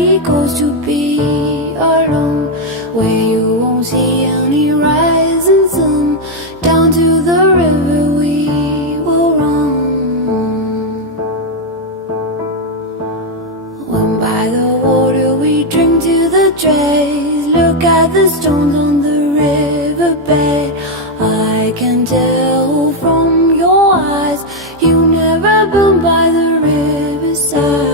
somebody goes to be alone, where you won't see any rising sun. Down to the river we will run. When by the water we drink to the dregs, look at the stones on the riverbed. I can tell from your eyes you never been by the riverside.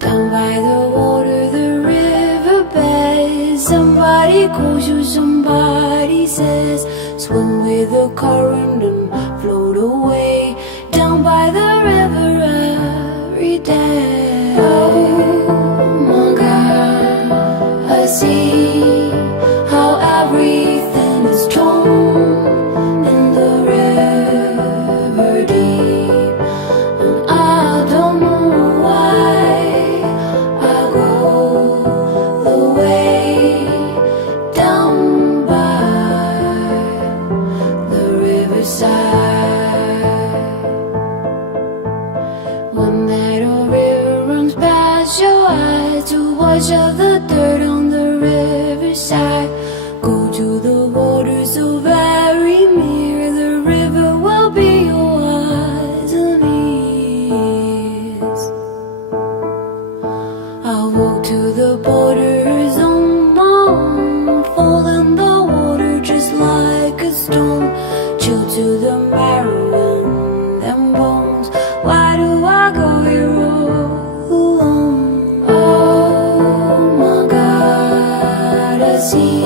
Down by the water, the riverbed, somebody calls you, somebody says, swim with the current and float away. Down by the river every day. Oh my God, I see how everything is torn in the river deep, and I don't know why I go the way down by the riverside. When that old river runs past your eyes to wash out the dirt on the riverside, go to the water so very near. The river will be your eyes and ears. I'll walk to the borders on my own, fall in the water just like a stone, chill to the marrow in them bones. Why do I go here all alone? Oh my God, I see